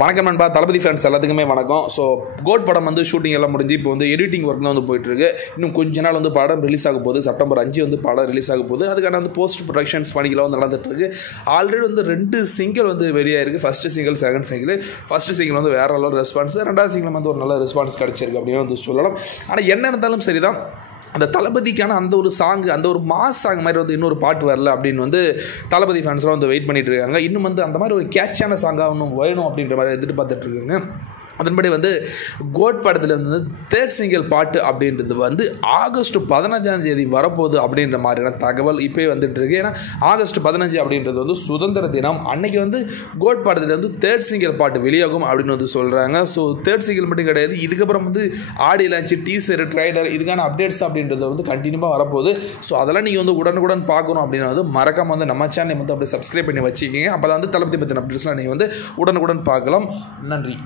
வணக்கம் நண்பா, தளபதி ஃபேன்ஸ் எல்லாத்துக்குமே வணக்கம். ஸோ கோட் படம் வந்து ஷூட்டிங் எல்லாம் முடிஞ்சு இப்போ வந்து எடிட்டிங் ஒர்க் தான் வந்து போயிட்டுருக்கு. இன்னும் கொஞ்ச நாள் வந்து படம் ரிலீஸ் ஆக போகுது. செப்டம்பர் 5 வந்து படம் ரிலீஸ் ஆக போகுது. அதுக்கான வந்து போஸ்ட் ப்ரொடக்ஷன்ஸ் பணிகளாக வந்து நடந்துட்டுருக்கு. ஆல்ரெடி வந்து 2 சிங்கிள் வந்து வெளியாயிருக்கு. First single, second single. First single வந்து வேற அளவு ரெஸ்பான்ஸ், ரெண்டாவது சிங்கிள் வந்து ஒரு நல்ல ரெஸ்பான்ஸ் கிடச்சிருக்கு அப்படின்னு வந்து சொல்லலாம். ஆனால் என்ன இருந்தாலும் சரி தான், அந்த தளபதிக்கான அந்த ஒரு சாங், அந்த ஒரு மாஸ் சாங் மாதிரி வந்து இன்னொரு பாட்டு வரல அப்படின்னு வந்து தளபதி ஃபேன்ஸ்லாம் வந்து வெயிட் பண்ணிட்டு இருக்காங்க. இன்னும் வந்து அந்த மாதிரி ஒரு கேட்சான சாங்காக இன்னும் வேணும் அப்படின்ற மாதிரி எதிர்பார்த்துட்டு இருக்காங்க. அதன்படி வந்து கோட் படத்தில் வந்து 3rd சிங்கிள் பாட்டு அப்படின்றது வந்து ஆகஸ்ட் 15 வரப்போகுது அப்படின்ற மாதிரியான தகவல் இப்போயே வந்துட்டு இருக்கு. ஏன்னா ஆகஸ்ட் 15 அப்படின்றது வந்து சுதந்திர தினம். அன்னைக்கு வந்து கோட் படத்தில் வந்து 3rd சிங்கிள் பாட்டு வெளியாகும் அப்படின்னு வந்து சொல்கிறாங்க. ஸோ 3rd சிங்கிள் மட்டும் கிடையாது, இதுக்கப்புறம் வந்து ஆடியோ லான்ச், டீசர், ட்ரைலர், இதுக்கான அப்டேட்ஸ் அப்படின்றது வந்து கண்டினியூவாக வரப்போகுது. ஸோ அதெல்லாம் நீங்கள் வந்து உடனுக்குடன் பார்க்கணும் அப்படின்னா வந்து மறக்காம வந்து நம்ம சேனலை வந்து அப்படியே சப்ஸ்கிரைப் பண்ணி வச்சுக்கிங்க. அப்போ தான் வந்து தளபதி பற்றின அப்டேட்ஸ்லாம் நீங்கள் வந்து உடனுக்குடன் பார்க்கலாம். நன்றி.